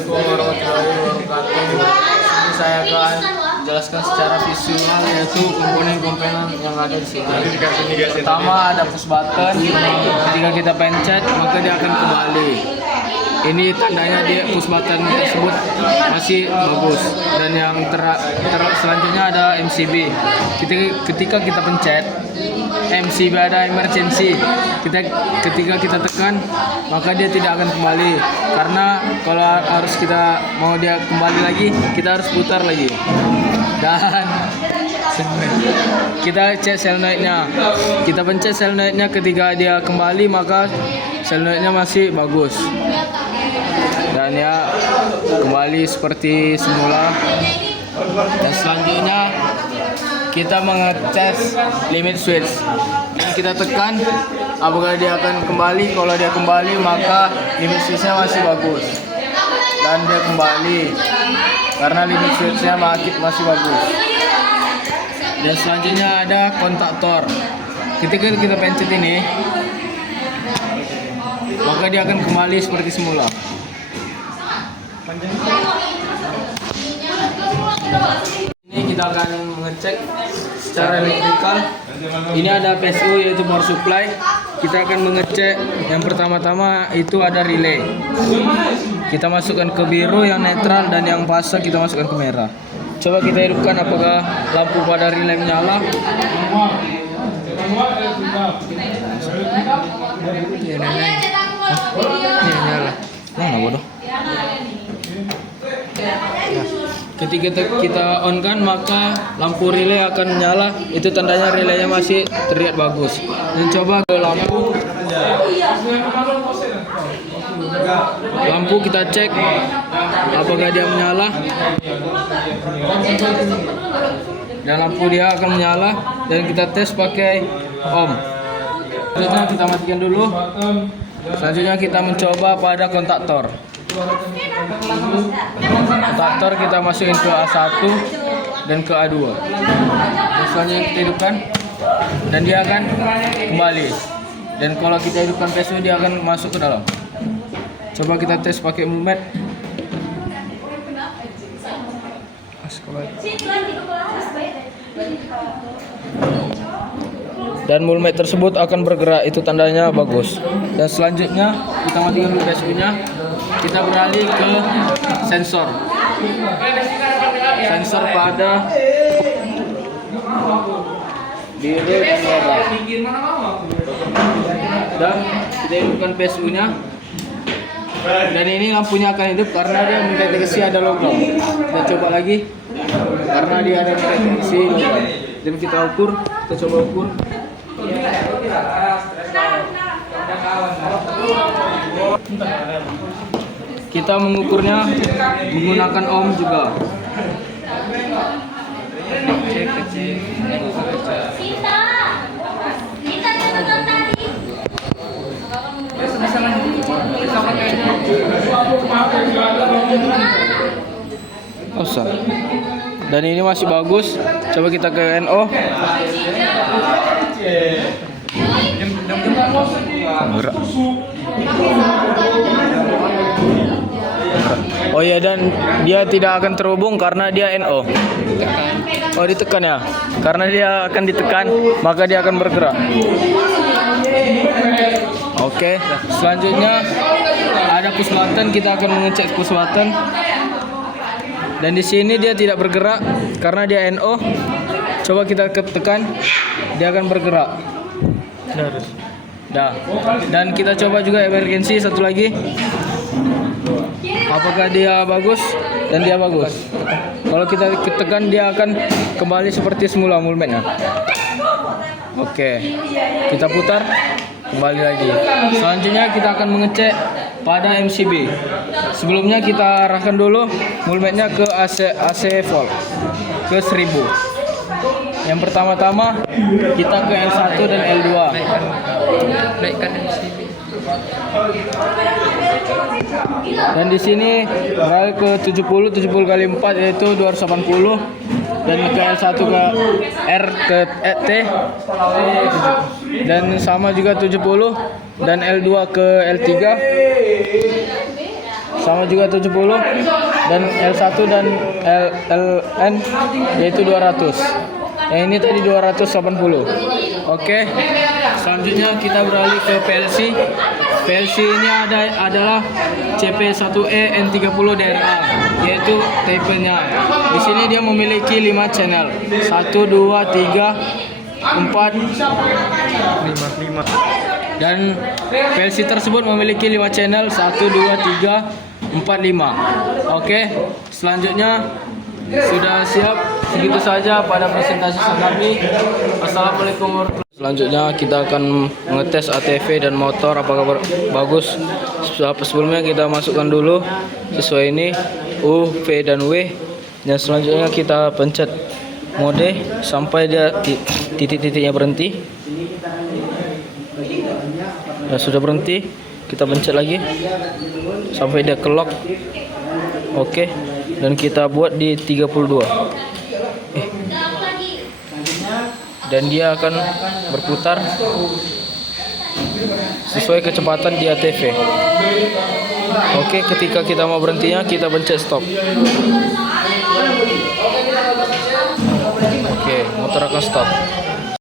Assalamualaikum warahmatullahi wabarakatuh. Ini saya akan jelaskan secara visual yaitu komponen-komponen yang ada di sini. Pertama ada push button. Ketika kita pencet maka dia akan kembali. Ini tandanya dia push button tersebut masih bagus. Dan yang selanjutnya ada MCB. Ketika kita pencet MCB ada emergency. Ketika kita tekan maka dia tidak akan kembali, karena kalau harus kita mau dia kembali lagi kita harus putar lagi. Dan kita cek solenoidnya, kita pencet solenoidnya, ketika dia kembali maka solenoidnya masih bagus dan ya kembali seperti semula. Dan selanjutnya kita mengecas limit switch. Kita tekan apakah dia akan kembali. Kalau dia kembali maka limit switchnya masih bagus dan dia kembali karena limit switchnya masih bagus. Dan selanjutnya ada kontaktor. Ketika kita pencet ini maka dia akan kembali seperti semula. Ini kita akan mengecek secara elektrikal. Ini ada PSU yaitu power supply. Kita akan mengecek yang pertama-tama itu ada relay. Kita masukkan ke biru yang netral dan yang pasang kita masukkan ke merah. Coba kita hidupkan apakah lampu pada relay menyala. Ya, ini nyala. Mana bodoh? Ketika kita on kan maka lampu relay akan menyala. Itu tandanya relaynya masih terlihat bagus. Dan coba ke lampu kita cek apakah dia menyala. Dan lampu dia akan menyala dan kita tes pakai ohm. Selanjutnya kita matikan dulu. Selanjutnya kita mencoba pada kontaktor. Kontaktor kita masukin ke A1 dan ke A2. Selanjutnya kita hidupkan dan dia akan kembali. Dan kalau kita hidupkan PSU dia akan masuk ke dalam. Coba kita tes pakai mulmet. Dan mulmet tersebut akan bergerak, itu tandanya bagus. Dan selanjutnya kita matikan dulu PSU-nya. Kita beralih ke sensor. Sensor pada biru dan merah. Dan kita hidupkan PSU-nya. Dan ini lampunya akan hidup karena dia mendeteksi ada logam. Kita coba lagi karena dia ada mendeteksi logam. Dan kita ukur, kita coba ukur. Kita mengukurnya menggunakan ohm juga. Dan ini masih bagus. Coba kita ke NO. Gerak. Oh ya, dan dia tidak akan terhubung karena dia NO. Oh, ditekan ya. Karena dia akan ditekan, maka dia akan bergerak. Oke, selanjutnya ada push button. Kita akan mengecek push button. Dan di sini dia tidak bergerak karena dia NO. Coba kita tekan, dia akan bergerak. Dah. Dan kita coba juga emergency satu lagi. Apakah dia bagus? Dan dia bagus. Kalau kita tekan dia akan kembali seperti semula mulmetnya. Oke. Kita putar, kembali lagi. Selanjutnya kita akan mengecek pada MCB. Sebelumnya kita arahkan dulu mulmetnya ke AC volt ke 1000. Yang pertama-tama kita ke L1 dan L2. Naikkan MCB. Dan di sini beralih ke 70 kali 4 yaitu 280. Dan ke L1 ke R ke T. Dan sama juga 70. Dan L2 ke L3. sama juga 70, dan L1 dan LN yaitu 200. Yang ini tadi 280. Oke. Selanjutnya kita beralih ke PLC. PLC ini adalah CP1E N30 DRA, yaitu tipenya. Di sini dia memiliki 5 channel. 1 2 3 4 5. Dan PLC tersebut memiliki 5 channel 1 2 3 4 5. Oke, selanjutnya sudah siap. Segitu saja pada presentasi kami. Assalamualaikum warahmatullahi wabarakatuh. Selanjutnya kita akan mengetes ATV dan motor apakah bagus. Sebelumnya kita masukkan dulu sesuai ini U, V dan W. Dan selanjutnya kita pencet mode sampai dia titik-titiknya berhenti. Nah, sudah berhenti, kita pencet lagi sampai dia ke lock. Oke, dan kita buat di 32. Dan dia akan berputar sesuai kecepatan di ATV. Oke, ketika kita mau berhentinya, kita pencet stop. Oke, motor akan stop.